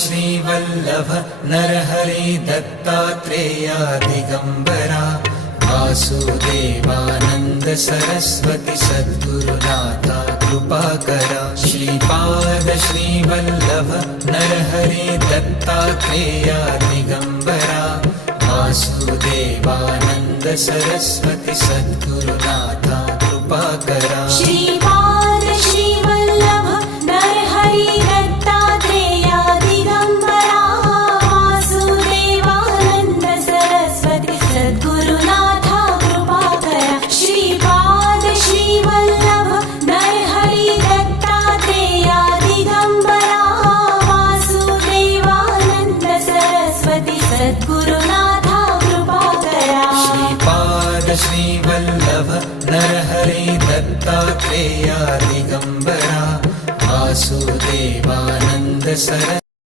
Shrivallabh Narhari Dattatreya Digambara Vasudevanand Saraswati सद्गुरुनाथा कृपाकरा। Shripad Shrivallabh Narhari Dattatreya Digambara Vasudevanand Saraswati सद्गुरुनाथा कृपाकरा। Shripad Shrivallabh Narhari Dattatreya Digambara Vasudevanand Saraswati सद्गुरुनाथा कृपाकरा। Shripad Shrivallabh Narhari Dattatreya Digambara Vasudevanand Saraswati सद्गुरुनाथा कृपाकरा। Shripad Shrivallabh Narhari Dattatreya Digambara Vasudevanand Saraswati